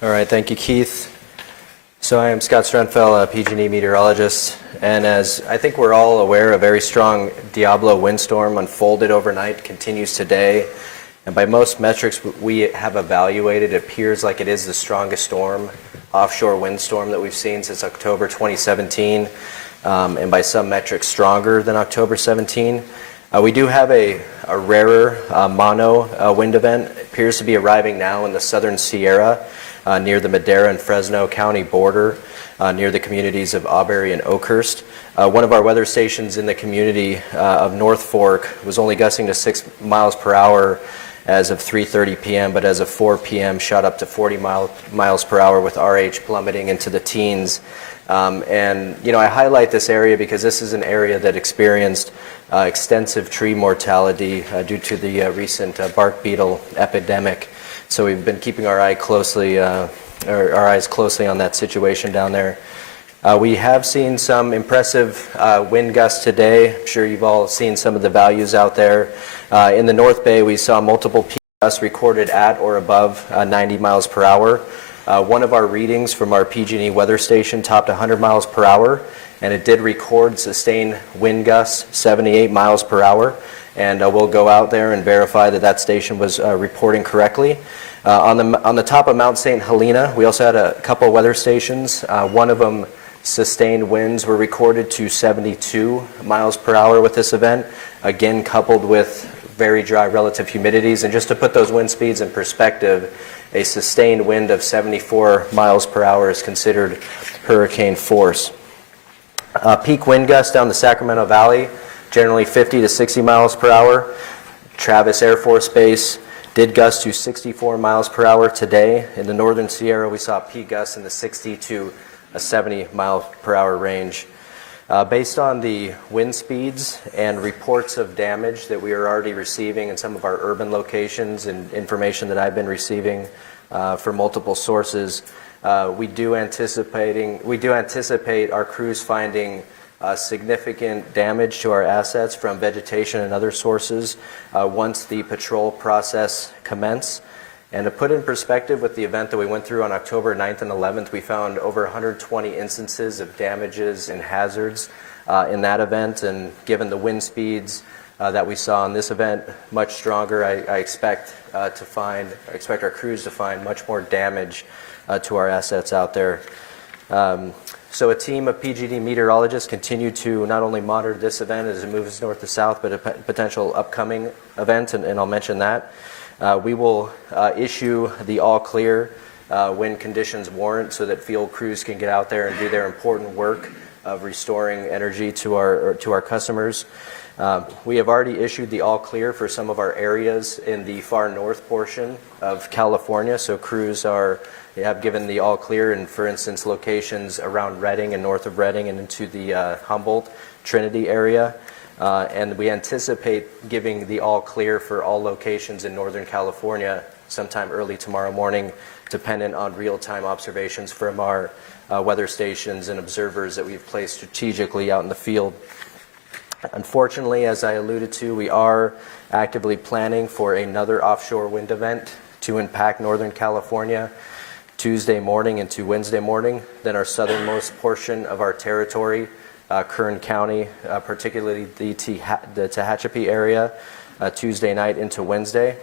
All right, thank you, Keith. So I am Scott Strenfeld, a PG&E meteorologist, and as I think we're all aware, a very strong Diablo windstorm unfolded overnight, continues today, and by most metrics we have evaluated, it appears like it is the strongest storm, offshore windstorm that we've seen since October 2017, and by some metrics stronger than October 17. We do have a rarer mono wind event. It appears to be arriving now in the southern Sierra, near the Madera and Fresno County border, near the communities of Auberry and Oakhurst. One of our weather stations in the community of North Fork was only gusting to 6 miles per hour as of 3:30 p.m., but as of 4 p.m. shot up to 40 miles per hour with RH plummeting into the teens. And I highlight this area because this is an area that experienced extensive tree mortality due to the recent bark beetle epidemic. So we've been keeping our eyes closely on that situation down there. We have seen some impressive wind gusts today. I'm sure you've all seen some of the values out there. In the North Bay, we saw multiple peak gusts recorded at or above 90 miles per hour. One of our readings from our PG&E weather station topped 100 miles per hour, and it did record sustained wind gusts 78 miles per hour. And we'll go out there and verify that that station was reporting correctly. On the top of Mount St. Helena, we also had a couple of weather stations. One of them, sustained winds were recorded to 72 miles per hour with this event, again coupled with very dry relative humidities. And just to put those wind speeds in perspective, a sustained wind of 74 miles per hour is considered hurricane force. Peak wind gusts down the Sacramento Valley, generally 50 to 60 miles per hour. Travis Air Force Base did gust to 64 miles per hour today. In the northern Sierra, we saw peak gusts in the 60 to 70 mile per hour range. Based on the wind speeds and reports of damage that we are already receiving in some of our urban locations and information that I've been receiving from multiple sources, we do anticipate our crews finding significant damage to our assets from vegetation and other sources once the patrol process commences. And to put in perspective with the event that we went through on October 9th and 11th, we found over 120 instances of damages and hazards in that event. And given the wind speeds that we saw in this event, much stronger, I expect our crews to find much more damage to our assets out there. So a team of PG&E meteorologists continue to not only monitor this event as it moves north to south, but a potential upcoming event, and I'll mention that. We will issue the all clear when conditions warrant so that field crews can get out there and do their important work of restoring energy to our customers. We have already issued the all clear for some of our areas in the far north portion of California, so crews have given the all clear in, for instance, locations around Redding and north of Redding and into the Humboldt, Trinity area. And we anticipate giving the all clear for all locations in Northern California sometime early tomorrow morning, dependent on real-time observations from our weather stations and observers that we've placed strategically out in the field. Unfortunately, as I alluded to, we are actively planning for another offshore wind event to impact Northern California Tuesday morning into Wednesday morning. Then our southernmost portion of our territory, Kern County, particularly the Tehachapi area, Tuesday night into Wednesday.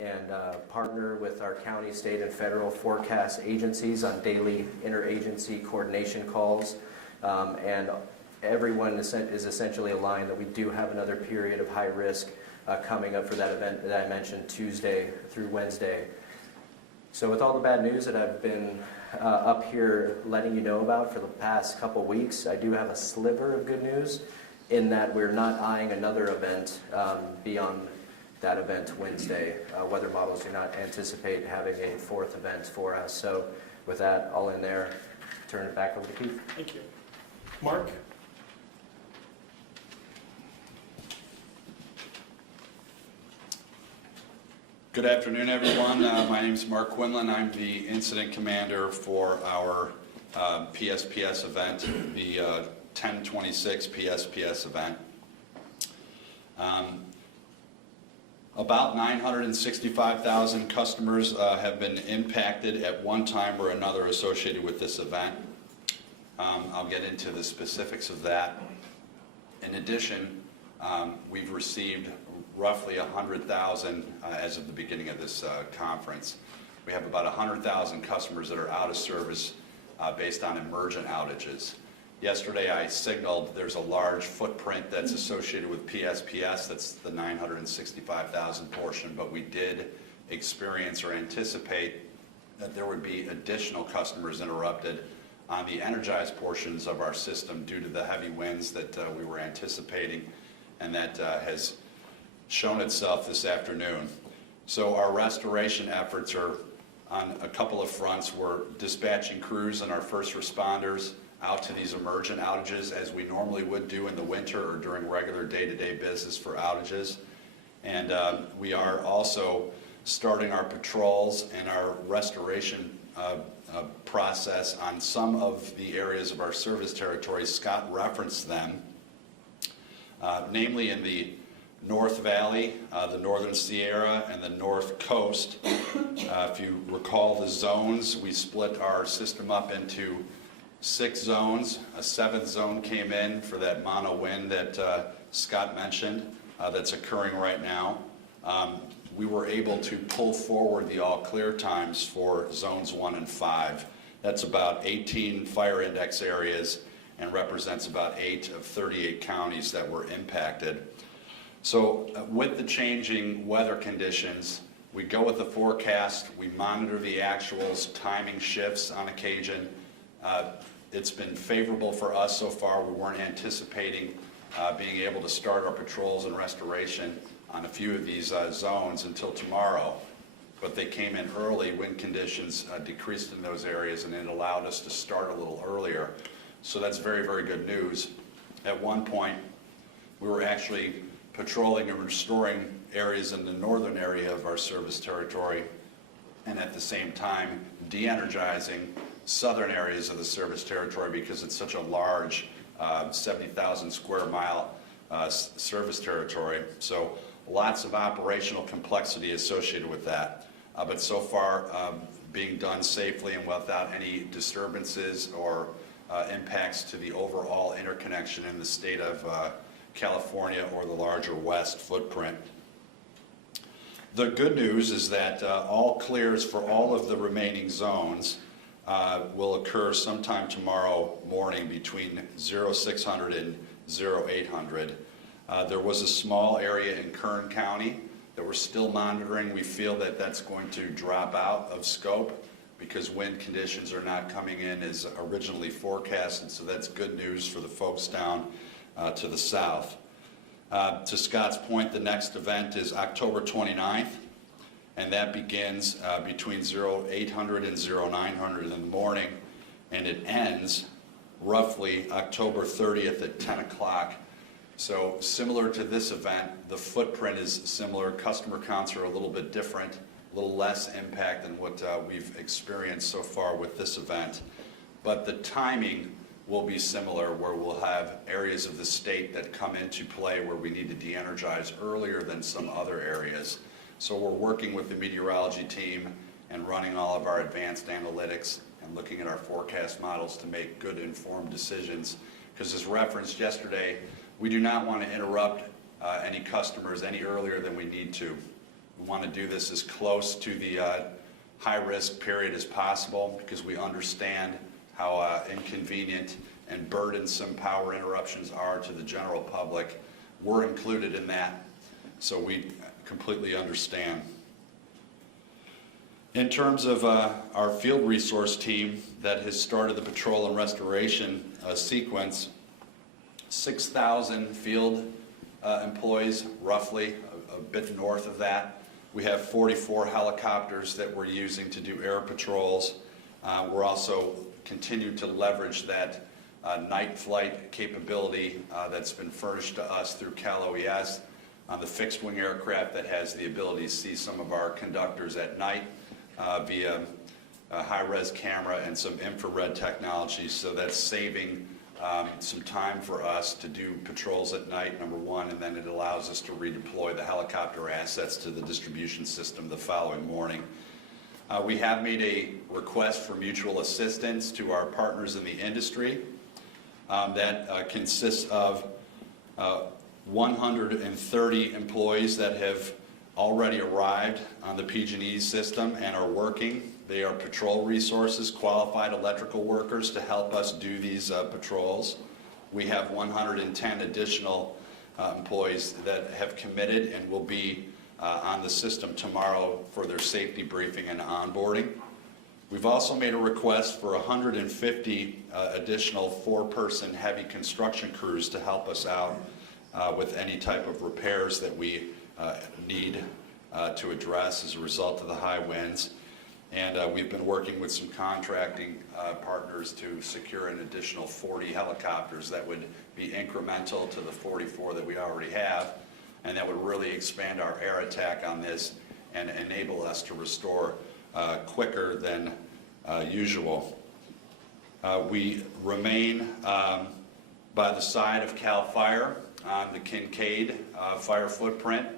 And partner with our county, state, and federal forecast agencies on daily interagency coordination calls. And everyone is essentially aligned that we do have another period of high risk coming up for that event that I mentioned, Tuesday through Wednesday. So with all the bad news that I've been up here letting you know about for the past couple weeks, I do have a sliver of good news in that we're not eyeing another event beyond that event Wednesday. Weather models do not anticipate having a fourth event for us. So with that all in there, turn it back over to Keith. Thank you. Mark? Good afternoon, everyone. My name is Mark Quinlan. I'm the incident commander for our PSPS event, the 1026 PSPS event. About 965,000 customers have been impacted at one time or another associated with this event. I'll get into the specifics of that. In addition, we've received roughly 100,000 as of the beginning of this conference. We have about 100,000 customers that are out of service based on emergent outages. Yesterday I signaled there's a large footprint that's associated with PSPS, that's the 965,000 portion, but we did experience or anticipate that there would be additional customers interrupted on the energized portions of our system due to the heavy winds that we were anticipating, and that has shown itself this afternoon. So our restoration efforts are on a couple of fronts. We're dispatching crews and our first responders out to these emergent outages as we normally would do in the winter or during regular day-to-day business for outages. And we are also starting our patrols and our restoration process on some of the areas of our service territory. Scott referenced them, namely in the North Valley, the Northern Sierra, and the North Coast. If you recall the zones, we split our system up into 6 zones. A 7th zone came in for that mono wind that Scott mentioned that's occurring right now. We were able to pull forward the all clear times for zones 1 and 5. That's about 18 fire index areas and represents about 8 of 38 counties that were impacted. So with the changing weather conditions, we go with the forecast, we monitor the actuals, timing shifts on occasion. It's been favorable for us so far. We weren't anticipating being able to start our patrols and restoration on a few of these zones until tomorrow, but they came in early. Wind conditions decreased in those areas, and it allowed us to start a little earlier. So that's very, very good news. At one point, we were actually patrolling and restoring areas in the northern area of our service territory, and at the same time de-energizing southern areas of the service territory because it's such a large 70,000 square mile service territory. So lots of operational complexity associated with that, but so far being done safely and without any disturbances or impacts to the overall interconnection in the state of California or the larger West footprint. The good news is that all clears for all of the remaining zones will occur sometime tomorrow morning between 0600 and 0800. There was a small area in Kern County that we're still monitoring. We feel that that's going to drop out of scope because wind conditions are not coming in as originally forecasted, so that's good news for the folks down to the south. To Scott's point, the next event is October 29th, and that begins between 0800 and 0900 in the morning, and it ends roughly October 30th at 10 o'clock. So similar to this event, the footprint is similar. Customer counts are a little bit different, a little less impact than what we've experienced so far with this event. But the timing will be similar, where we'll have areas of the state that come into play where we need to de-energize earlier than some other areas. So we're working with the meteorology team and running all of our advanced analytics and looking at our forecast models to make good informed decisions. Because as referenced yesterday, we do not want to interrupt any customers any earlier than we need to. We want to do this as close to the high-risk period as possible because we understand how inconvenient and burdensome power interruptions are to the general public. We're included in that, so we completely understand. In terms of our field resource team that has started the patrol and restoration sequence, 6,000 field employees, roughly, a bit north of that. We have 44 helicopters that we're using to do air patrols. We're also continuing to leverage that night flight capability that's been furnished to us through Cal OES. on the fixed-wing aircraft that has the ability to see some of our conductors at night via a high-res camera and some infrared technology, so that's saving some time for us to do patrols at night, number one, and then it allows us to redeploy the helicopter assets to the distribution system the following morning. We have made a request for mutual assistance to our partners in the industry that consists of 130 employees that have already arrived on the PG&E system and are working. They are patrol resources, qualified electrical workers to help us do these patrols. We have 110 additional employees that have committed and will be on the system tomorrow for their safety briefing and onboarding. We've also made a request for 150 additional four-person heavy construction crews to help us out with any type of repairs that we need to address as a result of the high winds. And we've been working with some contracting partners to secure an additional 40 helicopters that would be incremental to the 44 that we already have, and that would really expand our air attack on this and enable us to restore quicker than usual. We remain by the side of CAL FIRE on the Kincaid fire footprint.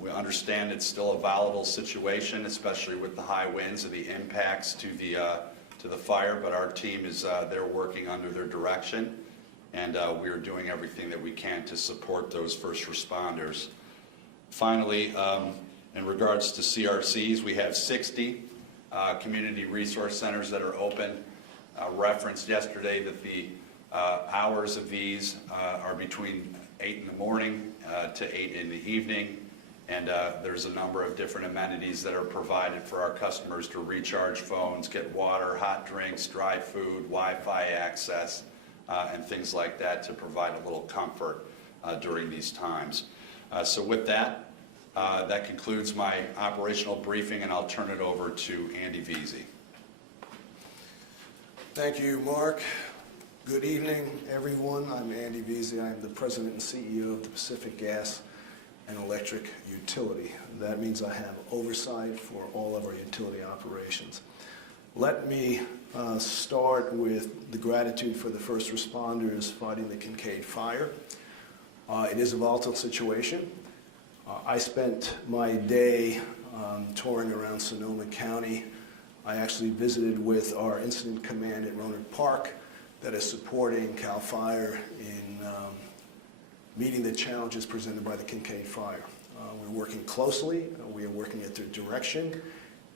We understand it's still a volatile situation, especially with the high winds and the impacts to the fire, but our team is there working under their direction, and we are doing everything that we can to support those first responders. Finally, in regards to CRCs, we have 60 community resource centers that are open. Referenced yesterday that the hours of these are between 8 in the morning to 8 in the evening. And there's a number of different amenities that are provided for our customers to recharge phones, get water, hot drinks, dry food, Wi-Fi access, and things like that to provide a little comfort during these times. So with that, that concludes my operational briefing, and I'll turn it over to Andy Veazey. Thank you, Mark. Good evening, everyone. I'm Andy Veazey. I'm the President and CEO of the Pacific Gas and Electric Utility. That means I have oversight for all of our utility operations. Let me start with the gratitude for the first responders fighting the Kincaid fire. It is a volatile situation. I spent my day touring around Sonoma County. I actually visited with our incident command at Rohnert Park that is supporting CAL FIRE in meeting the challenges presented by the Kincaid fire. We're working closely, we are working at their direction,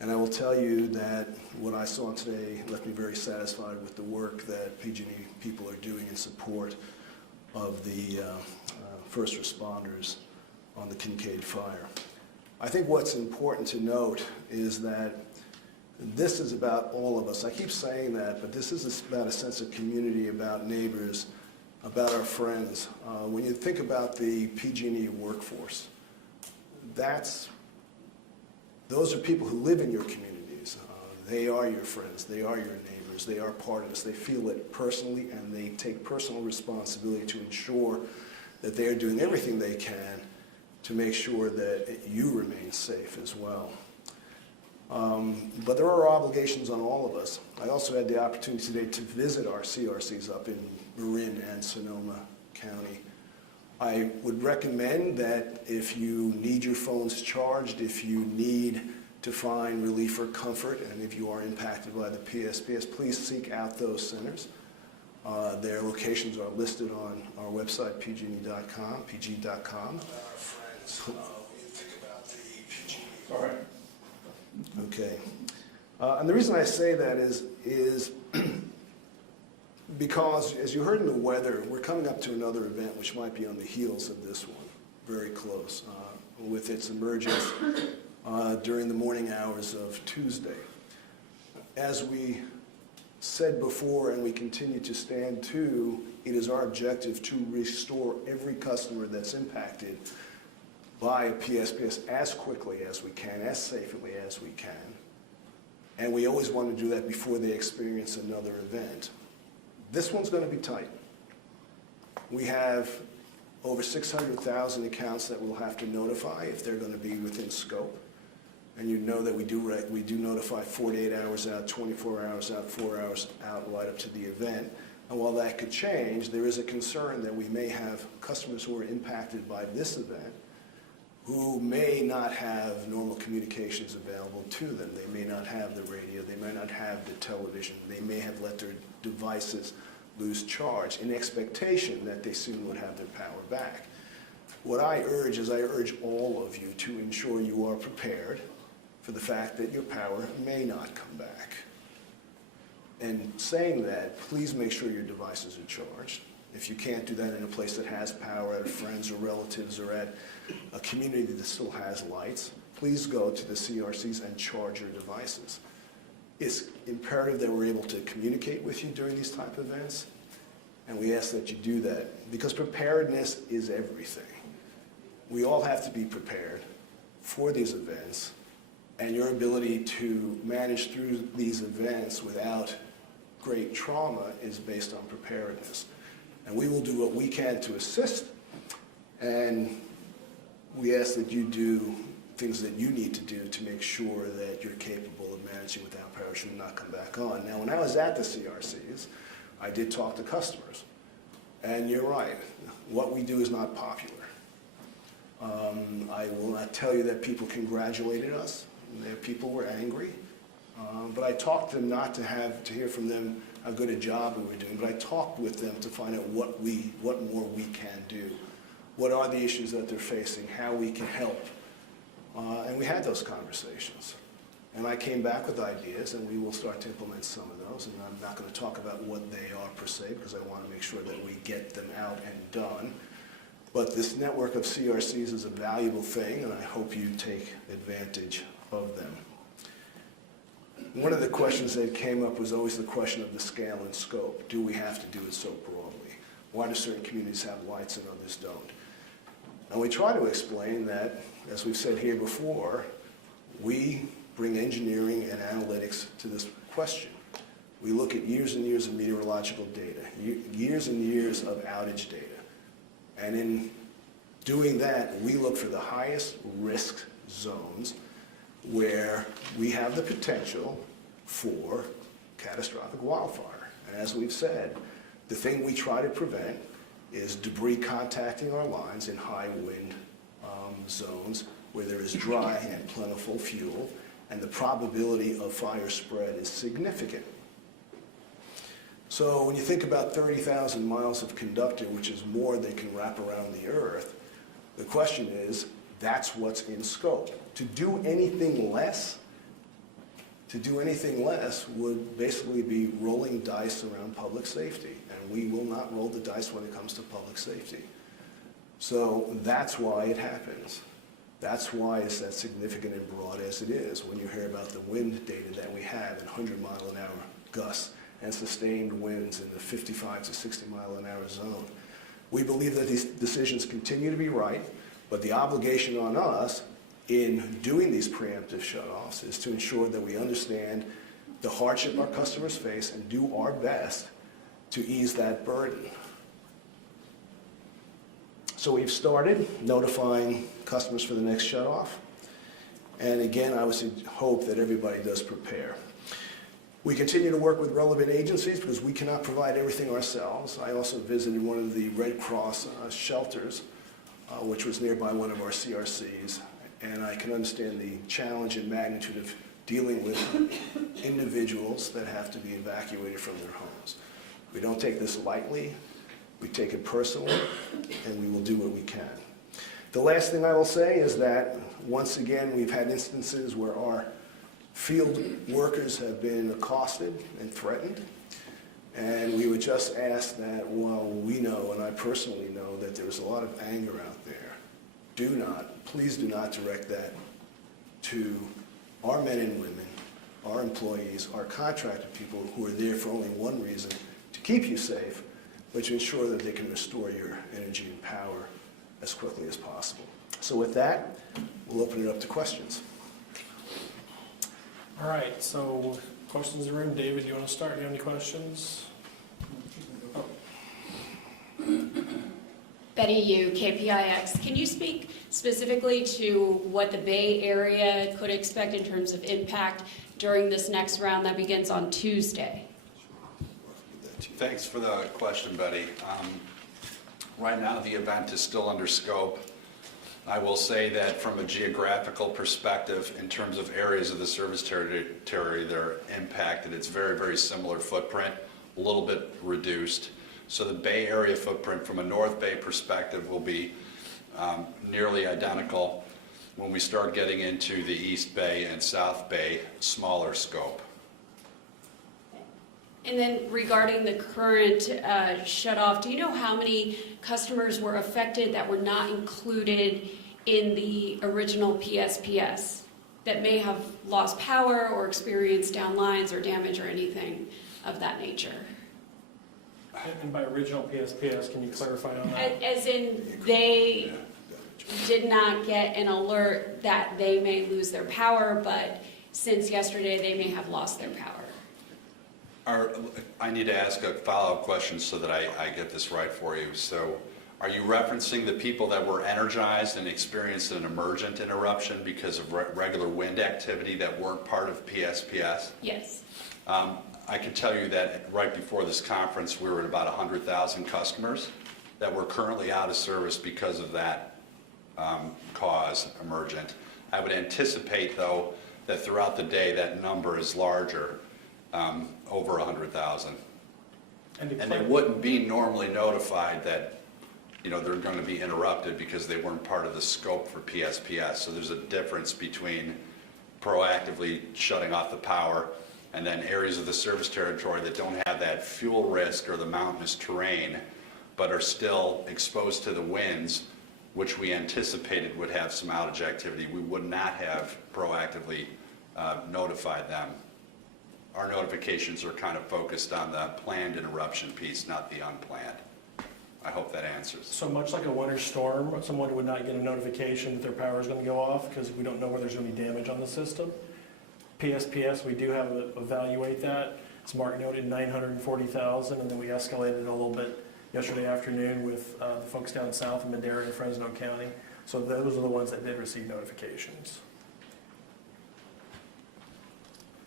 and I will tell you that what I saw today left me very satisfied with the work that PG&E people are doing in support of the first responders on the Kincaid fire. I think what's important to note is that this is about all of us. I keep saying that, but this is about a sense of community, about neighbors, about our friends. When you think about the PG&E workforce, those are people who live in your communities. They are your friends, they are your neighbors, they are part of us. They feel it personally, and they take personal responsibility to ensure that they are doing everything they can to make sure that you remain safe as well. But there are obligations on all of us. I also had the opportunity today to visit our CRCs up in Marin and Sonoma County. I would recommend that if you need your phones charged, if you need to find relief or comfort, and if you are impacted by the PSPS, please seek out those centers. Their locations are listed on our website, pg&e.com, pg.com. Our friends, when you think about the PG&E. All right. Okay. And the reason I say that is because, as you heard in the weather, we're coming up to another event which might be on the heels of this one, very close, with its emergence during the morning hours of Tuesday. As we said before, and we continue to stand to, it is our objective to restore every customer that's impacted by a PSPS as quickly as we can, as safely as we can. And we always want to do that before they experience another event. This one's going to be tight. We have over 600,000 accounts that we'll have to notify if they're going to be within scope. And you know that we do notify 48 hours out, 24 hours out, 4 hours out, right up to the event. And while that could change, there is a concern that we may have customers who are impacted by this event who may not have normal communications available to them. They may not have the radio, they may not have the television, they may have let their devices lose charge in expectation that they soon would have their power back. What I urge is I urge all of you to ensure you are prepared for the fact that your power may not come back. And saying that, please make sure your devices are charged. If you can't do that in a place that has power, at friends or relatives or at a community that still has lights, please go to the CRCs and charge your devices. It's imperative that we're able to communicate with you during these type of events, and we ask that you do that because preparedness is everything. We all have to be prepared for these events, and your ability to manage through these events without great trauma is based on preparedness. And we will do what we can to assist, and we ask that you do things that you need to do to make sure that you're capable of managing without power should not come back on. Now, when I was at the CRCs, I did talk to customers, and you're right, what we do is not popular. I will not tell you that people congratulated us. People were angry, but I talked to them not to hear from them how good a job we were doing, but I talked with them to find out what more we can do. What are the issues that they're facing, how we can help. And we had those conversations. And I came back with ideas, and we will start to implement some of those. And I'm not going to talk about what they are per se, because I want to make sure that we get them out and done. But this network of CRCs is a valuable thing, and I hope you take advantage of them. One of the questions that came up was always the question of the scale and scope. Do we have to do it so broadly? Why do certain communities have lights and others don't? And we try to explain that, as we've said here before, we bring engineering and analytics to this question. We look at years and years of meteorological data, years and years of outage data. And in doing that, we look for the highest risk zones where we have the potential for catastrophic wildfire. And as we've said, the thing we try to prevent is debris contacting our lines in high wind zones where there is dry and plentiful fuel, and the probability of fire spread is significant. So when you think about 30,000 miles of conductor, which is more than can wrap around the earth, the question is, that's what's in scope. To do anything less would basically be rolling dice around public safety, and we will not roll the dice when it comes to public safety. So that's why it happens. That's why it's that significant and broad as it is. When you hear about the wind data that we have in 100-mile-an-hour gusts and sustained winds in the 55 to 60-mile-an-hour zone, we believe that these decisions continue to be right, but the obligation on us in doing these preemptive shutoffs is to ensure that we understand the hardship our customers face and do our best to ease that burden. So we've started notifying customers for the next shutoff. And again, I would hope that everybody does prepare. We continue to work with relevant agencies because we cannot provide everything ourselves. I also visited one of the Red Cross shelters, which was nearby one of our CRCs. And I can understand the challenge and magnitude of dealing with individuals that have to be evacuated from their homes. We don't take this lightly. We take it personally, and we will do what we can. The last thing I will say is that, once again, we've had instances where our field workers have been accosted and threatened, and we would just ask that while we know, and I personally know, that there's a lot of anger out there, please do not direct that to our men and women, our employees, our contracted people who are there for only one reason, to keep you safe, but to ensure that they can restore your energy and power as quickly as possible. So with that, we'll open it up to questions. All right, so questions in the room. David, do you want to start? Do you have any questions? Oh. Betty Yu, KPIX. Can you speak specifically to what the Bay Area could expect in terms of impact during this next round that begins on Tuesday? Thanks for the question, Betty. Right now, the event is still under scope. I will say that from a geographical perspective, in terms of areas of the service territory that are impacted, it's very, very similar footprint, a little bit reduced. So the Bay Area footprint from a North Bay perspective will be nearly identical. When we start getting into the East Bay and South Bay, smaller scope. And then regarding the current shutoff, do you know how many customers were affected that were not included in the original PSPS that may have lost power or experienced downlines or damage or anything of that nature? And by original PSPS, can you clarify on that? As in, they did not get an alert that they may lose their power, but since yesterday, they may have lost their power. I need to ask a follow-up question so that I get this right for you. So are you referencing the people that were energized and experienced an emergent interruption because of regular wind activity that weren't part of PSPS? Yes. I can tell you that right before this conference, we were at about 100,000 customers that were currently out of service because of that cause, emergent. I would anticipate, though, that throughout the day, that number is larger. Over 100,000. And they wouldn't be normally notified that, they're going to be interrupted because they weren't part of the scope for PSPS. So there's a difference between proactively shutting off the power and then areas of the service territory that don't have that fuel risk or the mountainous terrain, but are still exposed to the winds, which we anticipated would have some outage activity. We would not have proactively notified them. Our notifications are kind of focused on the planned interruption piece, not the unplanned. I hope that answers. So much like a winter storm, someone would not get a notification that their power is going to go off because we don't know where there's going to be damage on the system. PSPS, we do have to evaluate that. As Mark noted, 940,000, and then we escalated a little bit yesterday afternoon with the folks down south in Madera and Fresno County. So those are the ones that did receive notifications.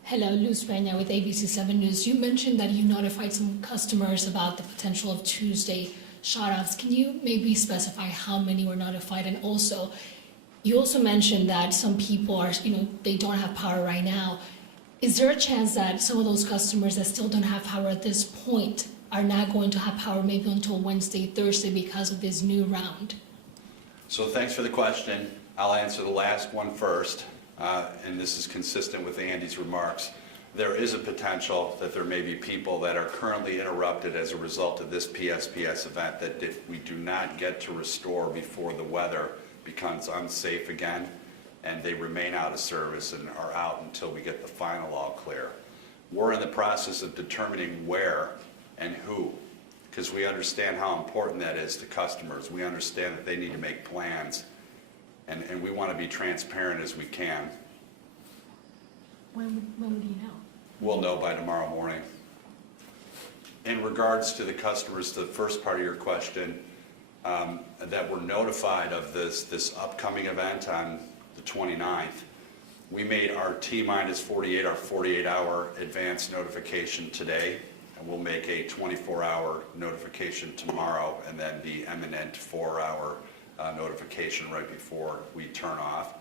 Hello, Luz Peña with ABC7 News. You mentioned that you notified some customers about the potential of Tuesday shutoffs. Can you maybe specify how many were notified? And also, you also mentioned that some people are, they don't have power right now. Is there a chance that some of those customers that still don't have power at this point are not going to have power maybe until Wednesday, Thursday because of this new round? So thanks for the question. I'll answer the last one first. And this is consistent with Andy's remarks. There is a potential that there may be people that are currently interrupted as a result of this PSPS event that we do not get to restore before the weather becomes unsafe again, and they remain out of service and are out until we get the final all clear. We're in the process of determining where and who, because we understand how important that is to customers. We understand that they need to make plans. And we want to be transparent as we can. When do you know? We'll know by tomorrow morning. In regards to the customers, the first part of your question, that were notified of this upcoming event on the 29th, we made our T-minus 48, our 48-hour advance notification today, and we'll make a 24-hour notification tomorrow, and then the imminent 4-hour notification right before we turn off.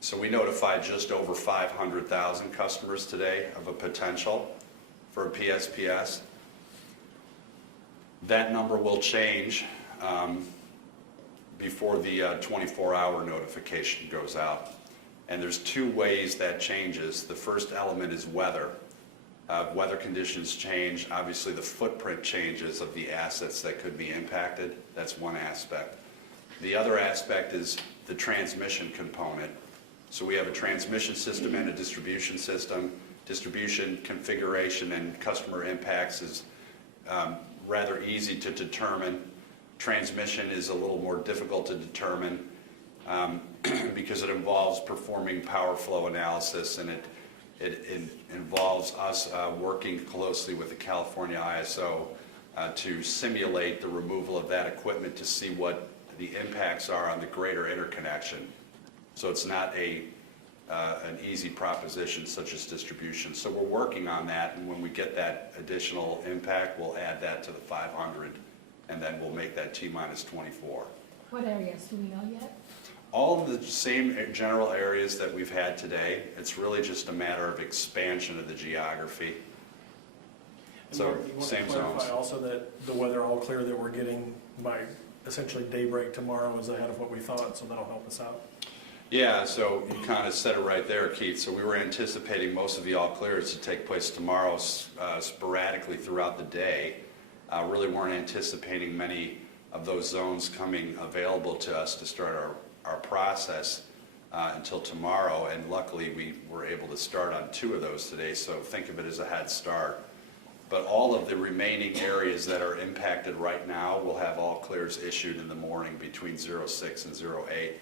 So we notified just over 500,000 customers today of a potential for a PSPS. That number will change before the 24-hour notification goes out. And there's two ways that changes. The first element is weather. Weather conditions change. Obviously, the footprint changes of the assets that could be impacted. That's one aspect. The other aspect is the transmission component. So we have a transmission system and a distribution system. Distribution configuration and customer impacts is rather easy to determine. Transmission is a little more difficult to determine because it involves performing power flow analysis, and it involves us working closely with the California ISO to simulate the removal of that equipment to see what the impacts are on the greater interconnection. So it's not an easy proposition such as distribution. So we're working on that, and when we get that additional impact, we'll add that to the 500, and then we'll make that T-minus 24. What areas do we know yet? All of the same general areas that we've had today. It's really just a matter of expansion of the geography. And So, Mark, you want to same clarify zones. also that the weather all clear that we're getting by essentially daybreak tomorrow is ahead of what we thought, so that'll help us out. Yeah, so you kind of said it right there, Keith. So we were anticipating most of the all clears to take place tomorrow sporadically throughout the day. Really weren't anticipating many of those zones coming available to us to start our process until tomorrow, and luckily we were able to start on 2 of those today, so think of it as a head start. But all of the remaining areas that are impacted right now will have all clears issued in the morning between 06 and 08,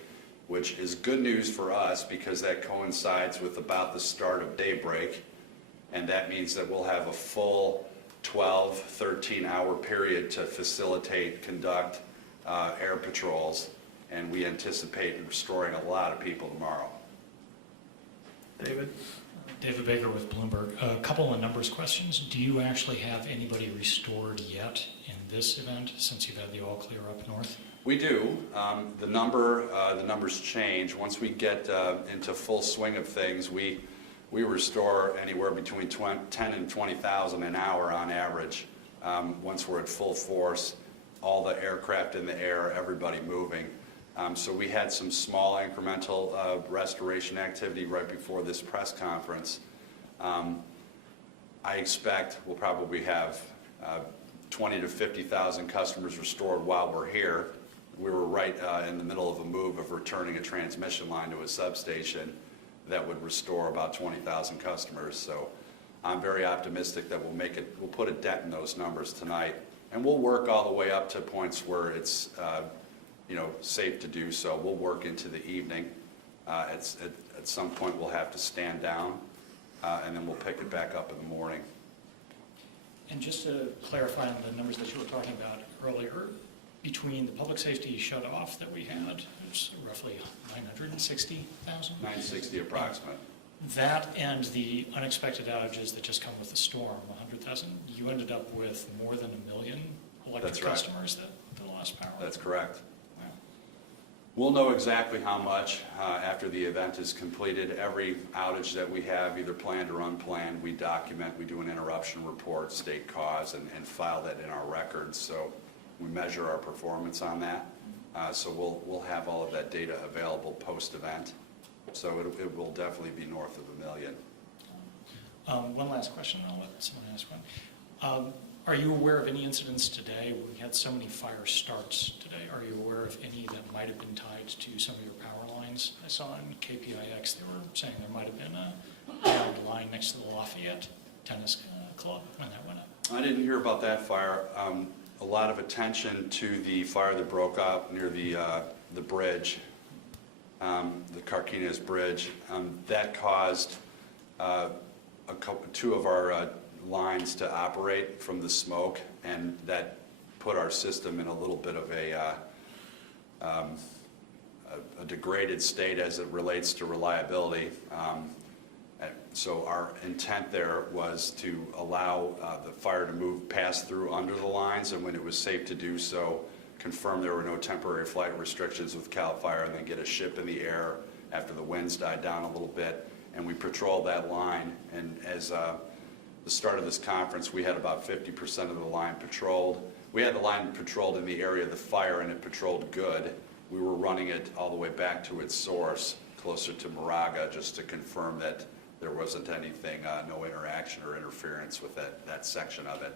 which is good news for us because that coincides with about the start of daybreak, and that means that we'll have a full 12, 13-hour period to facilitate, conduct air patrols, and we anticipate restoring a lot of people tomorrow. David? David Baker with Bloomberg. A couple of numbers questions. Do you actually have anybody restored yet in this event since you've had the all clear up north? We do. The numbers change. Once we get into full swing of things, we restore anywhere between 10 and 20,000 an hour on average. Once we're at full force, all the aircraft in the air, everybody moving. So we had some small incremental restoration activity right before this press conference. I expect we'll probably have 20 to 50,000 customers restored while we're here. We were right in the middle of a move of returning a transmission line to a substation that would restore about 20,000 customers. So I'm very optimistic that we'll put a dent in those numbers tonight. And we'll work all the way up to points where it's safe to do so. We'll work into the evening. At some point we'll have to stand down, and then we'll pick it back up in the morning. And just to clarify on the numbers that you were talking about earlier, between the public safety shut off that we had, it's roughly 960,000. 960 approximate. That and the unexpected outages that just come with the storm, 100,000, you ended up with more than 1 million electric That's right. customers that lost power. That's correct. Wow. We'll know exactly how much after the event is completed. Every outage that we have, either planned or unplanned, we document, we do an interruption report, state cause, and file that in our records. So we measure our performance on that. So we'll have all of that data available post-event. So it will definitely be north of 1 million. One last question, and I'll let someone ask one. Are you aware of any incidents today? We had so many fire starts today. Are you aware of any that might have been tied to some of your power lines? I saw on KPIX they were saying there might have been a bad line next to the Lafayette Tennis Club when that went up. I didn't hear about that fire. A lot of attention to the fire that broke out near the bridge, the Carquinez Bridge. That caused 2 of our lines to operate from the smoke, and that put our system in a little bit of a degraded state as it relates to reliability. So our intent there was to allow the fire to pass through under the lines, and when it was safe to do so, confirm there were no temporary flight restrictions with CAL FIRE, and then get a ship in the air after the winds died down a little bit. And we patrolled that line, and as the start of this conference, we had about 50% of the line patrolled. We had the line patrolled in the area of the fire, and it patrolled good. We were running it all the way back to its source, closer to Moraga, just to confirm that there wasn't anything, no interaction or interference with that section of it.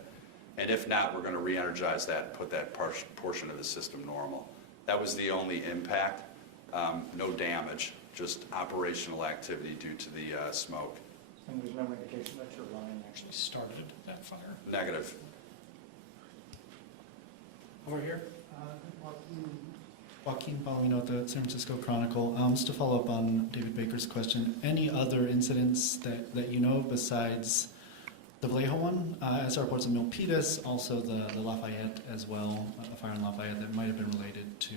And if not, we're going to re-energize that and put that portion of the system normal. That was the only impact. No damage, just operational activity due to the smoke. And there's no indication that your line actually started that fire? Negative. Over here? Joaquin Paulino at the San Francisco Chronicle. Just to follow up on David Baker's question, any other incidents that you know of besides the Vallejo one, as reports of Milpitas, also the Lafayette as well, a fire in Lafayette that might have been related to,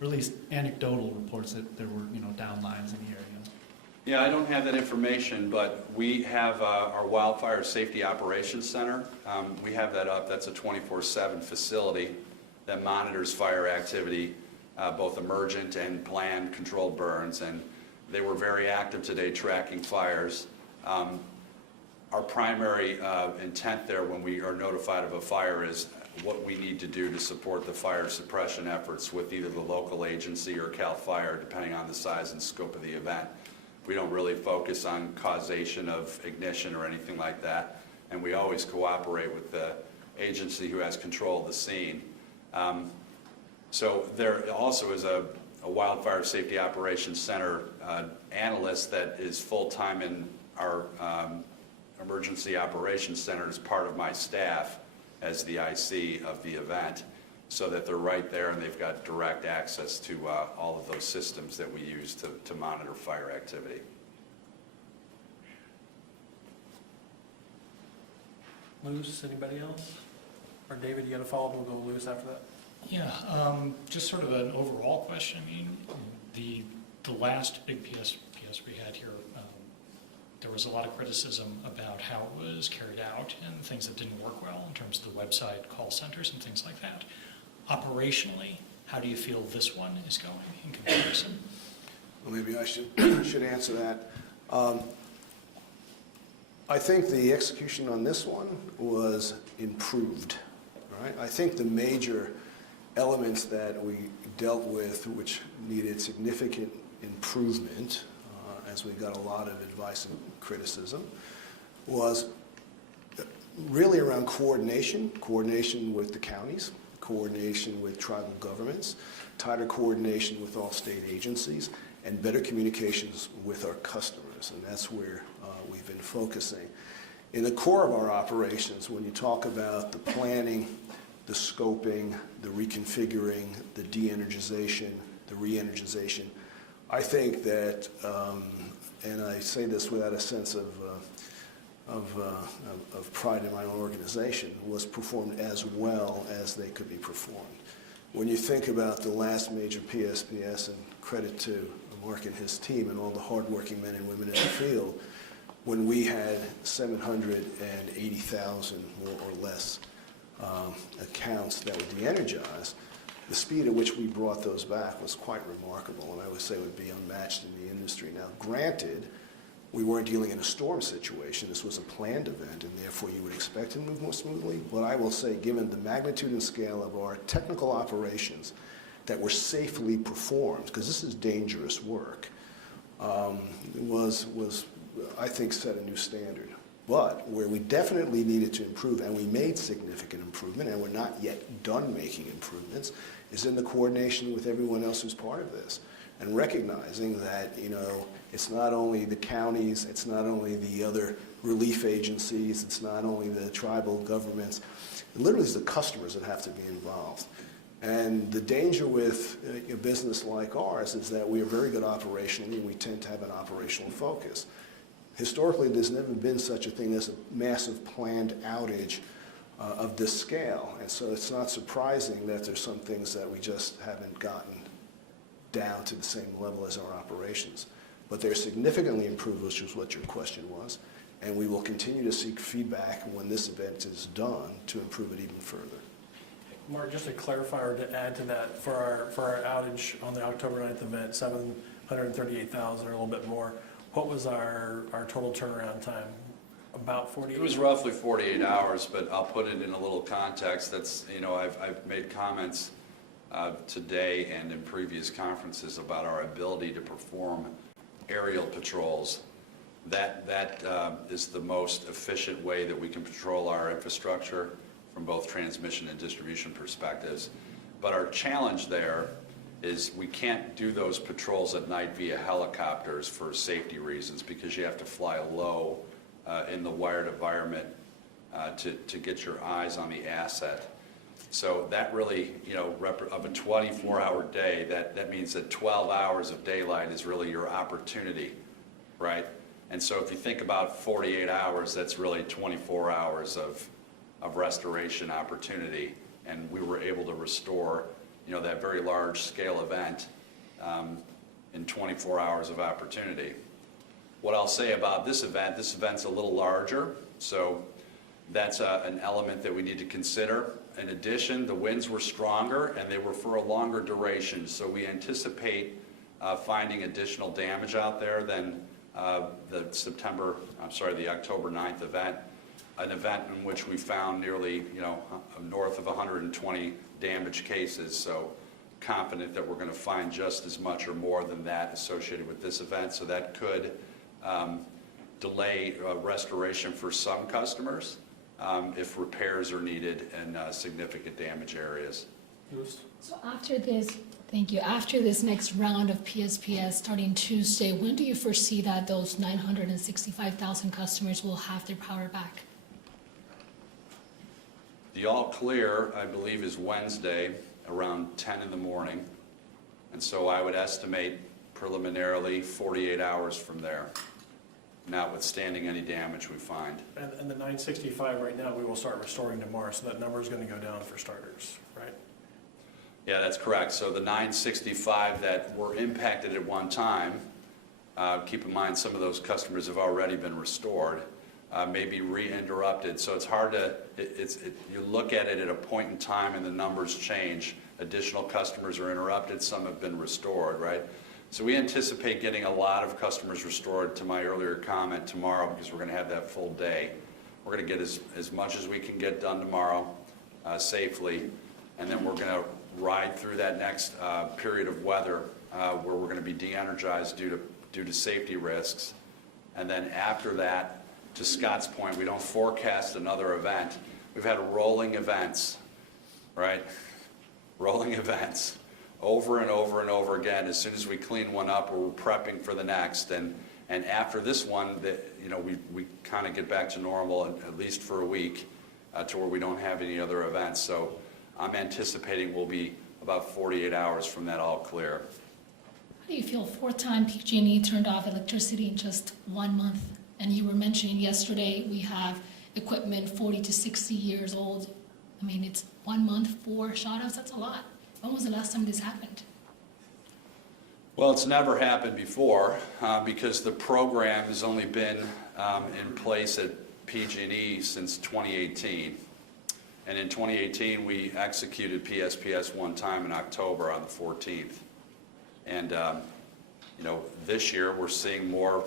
or at least anecdotal reports that there were, down lines in the area. Yeah, I don't have that information, but we have our Wildfire Safety Operations Center. We have that up. That's a 24/7 facility that monitors fire activity, both emergent and planned controlled burns, and they were very active today tracking fires. Our primary intent there when we are notified of a fire is what we need to do to support the fire suppression efforts with either the local agency or CAL FIRE, depending on the size and scope of the event. We don't really focus on causation of ignition or anything like that, and we always cooperate with the agency who has control of the scene. So there also is a Wildfire Safety Operations Center analyst that is full-time in our Emergency Operations Center as part of my staff as the IC of the event, so that they're right there and they've got direct access to all of those systems that we use to monitor fire activity. Luce, anybody else? Or David, you got a follow-up? We'll go Luce after that. Yeah, just sort of an overall question. I mean, the last big PS we had here, there was a lot of criticism about how it was carried out and things that didn't work well in terms of the website, call centers, and things like that. Operationally, how do you feel this one is going in comparison? Well, maybe I should answer that. I think the execution on this one was improved. Right? I think the major elements that we dealt with, which needed significant improvement, as we got a lot of advice and criticism, was really around coordination with the counties, coordination with tribal governments, tighter coordination with all state agencies, and better communications with our customers, and that's where we've been focusing. In the core of our operations, when you talk about the planning, the scoping, the reconfiguring, the de-energization, the re-energization, I think that, and I say this without a sense of pride in my own organization, was performed as well as they could be performed. When you think about the last major PSPS, and credit to Mark and his team and all the hardworking men and women in the field, when we had 780,000 more or less accounts that were de-energized, the speed at which we brought those back was quite remarkable, and I would say would be unmatched in the industry. Now, granted, we weren't dealing in a storm situation. This was a planned event, and therefore you would expect it to move more smoothly. But I will say, given the magnitude and scale of our technical operations that were safely performed, because this is dangerous work, was I think, set a new standard. But where we definitely needed to improve, and we made significant improvement, and we're not yet done making improvements, is in the coordination with everyone else who's part of this. And recognizing that, it's not only the counties, it's not only the other relief agencies, it's not only the tribal governments, literally it's the customers that have to be involved. And the danger with a business like ours is that we are very good operationally, and we tend to have an operational focus. Historically, there's never been such a thing as a massive planned outage of this scale. And so it's not surprising that there's some things that we just haven't gotten down to the same level as our operations. But they're significantly improved, which is what your question was. And we will continue to seek feedback when this event is done to improve it even further. Mark, just to clarify or to add to that, for our outage on the October 9th event, 738,000 or a little bit more, what was our total turnaround time? About 48? It was roughly 48 hours, but I'll put it in a little context. That's, I've made comments today and in previous conferences about our ability to perform aerial patrols. That is the most efficient way that we can patrol our infrastructure from both transmission and distribution perspectives. But our challenge there is we can't do those patrols at night via helicopters for safety reasons, because you have to fly low in the wired environment to get your eyes on the asset. So that really, of a 24-hour day, that means that 12 hours of daylight is really your opportunity, right? And so if you think about 48 hours, that's really 24 hours of restoration opportunity. And we were able to restore, you know, that very large scale event in 24 hours of opportunity. What I'll say about this event's a little larger, so that's an element that we need to consider. In addition, the winds were stronger and they were for a longer duration, so we anticipate finding additional damage out there than the October 9th event, an event in which we found nearly, you know, north of 120 damage cases. So confident that we're going to find just as much or more than that associated with this event. So that could delay restoration for some customers if repairs are needed in significant damage areas. So after this, thank you, after this next round of PSPS starting Tuesday, when do you foresee that those 965,000 customers will have their power back? The all clear, I believe, is Wednesday around 10 in the morning. And so I would estimate preliminarily 48 hours from there, notwithstanding any damage we find. And the 965 right now, we will start restoring tomorrow, so that number is going to go down for starters, right? Yeah, that's correct. So the 965 that were impacted at one time, keep in mind some of those customers have already been restored, may be re-interrupted. So it's hard to, you look at it at a point in time and the numbers change. Additional customers are interrupted, some have been restored, right? So we anticipate getting a lot of customers restored, to my earlier comment, tomorrow, because we're going to have that full day. We're going to get as much as we can get done tomorrow safely, and then we're going to ride through that next period of weather where we're going to be de-energized due to safety risks. And then after that, to Scott's point, we don't forecast another event. We've had rolling events, right? Rolling events over and over and over again. As soon as we clean one up, we're prepping for the next. And after this one, you know, we kind of get back to normal, at least for a week, to where we don't have any other events. So I'm anticipating we'll be about 48 hours from that all clear. How do you feel, fourth time PG&E turned off electricity in just 1 month? And you were mentioning yesterday we have equipment 40 to 60 years old. I mean, it's 1 month, 4 shutoffs, that's a lot. When was the last time this happened? Well, it's never happened before because the program has only been in place at PG&E since 2018. And in 2018, we executed PSPS one time in October on the 14th. And, you know, this year we're seeing more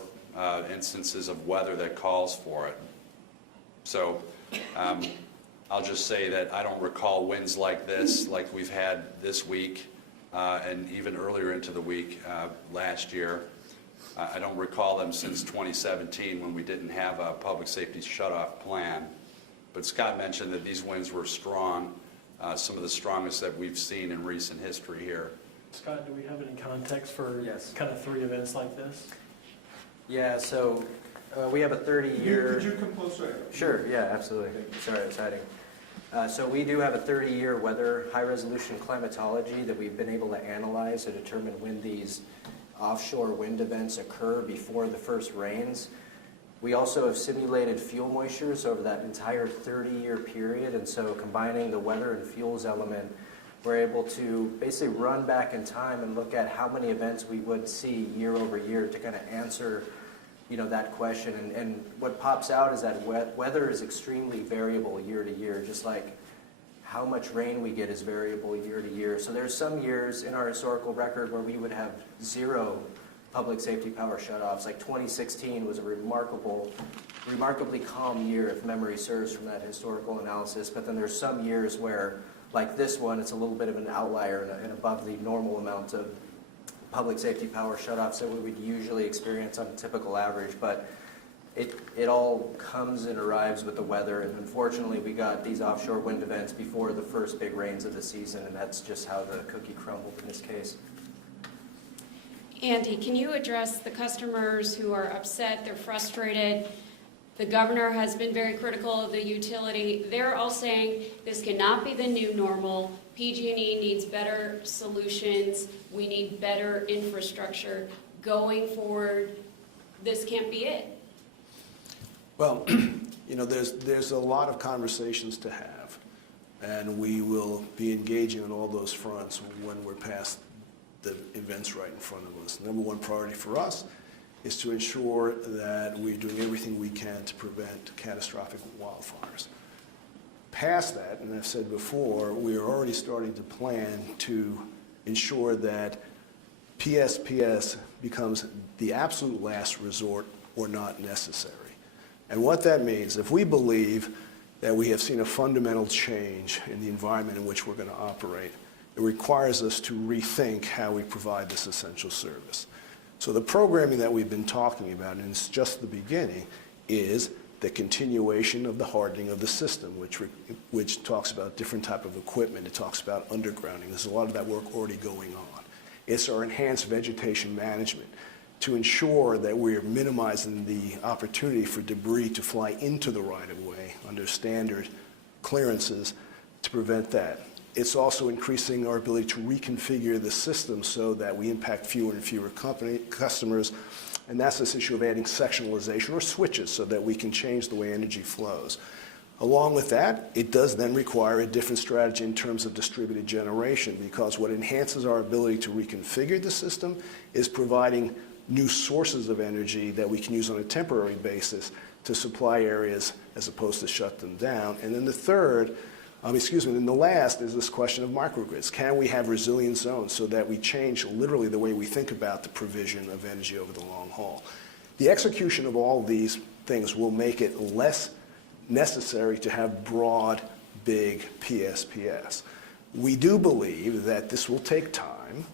instances of weather that calls for it. So I'll just say that I don't recall winds like this, like we've had this week and even earlier into the week last year. I don't recall them since 2017 when we didn't have a public safety shutoff plan. But Scott mentioned that these winds were strong, some of the strongest that we've seen in recent history here. Scott, do we have any context for Yes. kind of 3 events like this? Yeah, so we have a 30-year... Could you come closer? Sure, yeah, absolutely. Sorry, I was hiding. So we do have a 30-year weather high-resolution climatology that we've been able to analyze to determine when these offshore wind events occur before the first rains. We also have simulated fuel moistures over that entire 30-year period, and so combining the weather and fuels element, we're able to basically run back in time and look at how many events we would see year over year to kind of answer, you know, that question. And what pops out is that weather is extremely variable year to year, just like how much rain we get is variable year to year. So there's some years in our historical record where we would have 0 public safety power shutoffs. Like 2016 was a remarkably calm year, if memory serves, from that historical analysis. But then there's some years where, like this one, it's a little bit of an outlier and above the normal amount of public safety power shutoffs that we would usually experience on a typical average. But it all comes and arrives with the weather, and unfortunately we got these offshore wind events before the first big rains of the season, and that's just how the cookie crumbled in this case. Andy, can you address the customers who are upset, they're frustrated? The governor has been very critical of the utility. They're all saying this cannot be the new normal. PG&E needs better solutions. We need better infrastructure. Going forward, this can't be it? Well, there's a lot of conversations to have, and we will be engaging on all those fronts when we're past the events right in front of us. Number one priority for us is to ensure that we're doing everything we can to prevent catastrophic wildfires. Past that, and I've said before, we are already starting to plan to ensure that PSPS becomes the absolute last resort or not necessary. And what that means, if we believe that we have seen a fundamental change in the environment in which we're going to operate, it requires us to rethink how we provide this essential service. So the programming that we've been talking about, and it's just the beginning, is the continuation of the hardening of the system, which talks about different type of equipment. It talks about undergrounding. There's a lot of that work already going on. It's our enhanced vegetation management to ensure that we're minimizing the opportunity for debris to fly into the right-of-way under standard clearances to prevent that. It's also increasing our ability to reconfigure the system so that we impact fewer and fewer customers, and that's this issue of adding sectionalization or switches so that we can change the way energy flows. Along with that, it does then require a different strategy in terms of distributed generation, because what enhances our ability to reconfigure the system is providing new sources of energy that we can use on a temporary basis to supply areas as opposed to shut them down. And then the last is this question of microgrids. Can we have resilient zones so that we change literally the way we think about the provision of energy over the long haul? The execution of all these things will make it less necessary to have broad, big PSPS. We do believe that this will take time,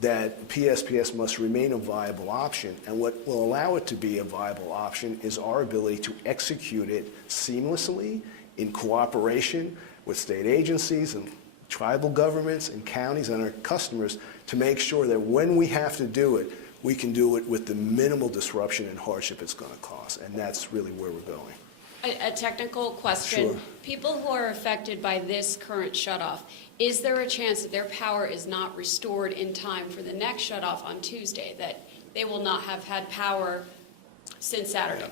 that PSPS must remain a viable option, and what will allow it to be a viable option is our ability to execute it seamlessly in cooperation with state agencies and tribal governments and counties and our customers to make sure that when we have to do it, we can do it with the minimal disruption and hardship it's going to cause, and that's really where we're going. A technical question. Sure. People who are affected by this current shutoff, is there a chance that their power is not restored in time for the next shutoff on Tuesday, that they will not have had power since Saturday?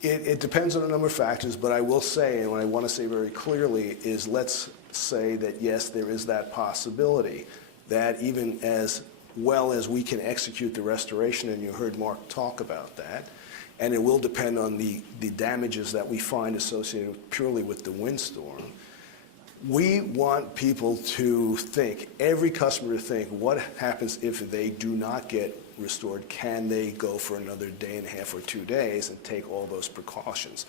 It depends on a number of factors, but I will say, and what I want to say very clearly is, let's say that yes, there is that possibility that even as well as we can execute the restoration, and you heard Mark talk about that, and it will depend on the damages that we find associated purely with the windstorm. We want people to think, every customer to think, what happens if they do not get restored? Can they go for another day and a half or 2 days and take all those precautions?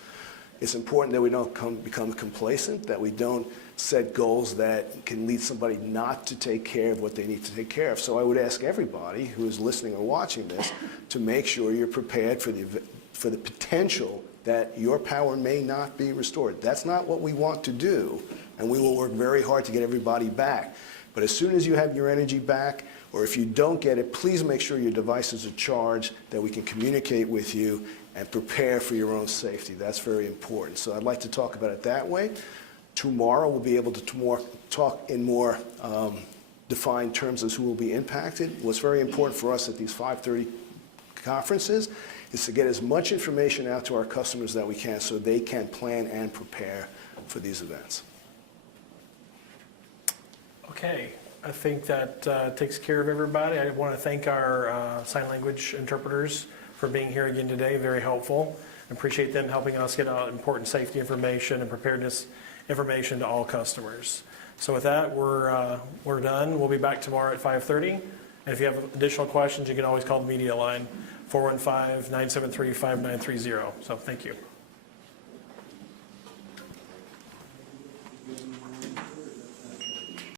It's important that we don't become complacent, that we don't set goals that can lead somebody not to take care of what they need to take care of. So I would ask everybody who is listening or watching this to make sure you're prepared for the potential that your power may not be restored. That's not what we want to do, and we will work very hard to get everybody back. But as soon as you have your energy back, or if you don't get it, please make sure your devices are charged, that we can communicate with you and prepare for your own safety. That's very important. So I'd like to talk about it that way. Tomorrow we'll be able to talk in more defined terms as who will be impacted. What's very important for us at these 5:30 conferences is to get as much information out to our customers that we can so they can plan and prepare for these events. Okay, I think that takes care of everybody. I want to thank our sign language interpreters for being here again today, very helpful. I appreciate them helping us get out important safety information and preparedness information to all customers. So with that, we're done. We'll be back tomorrow at 5:30. And if you have additional questions, you can always call the media line, 415-973-5930. So thank you.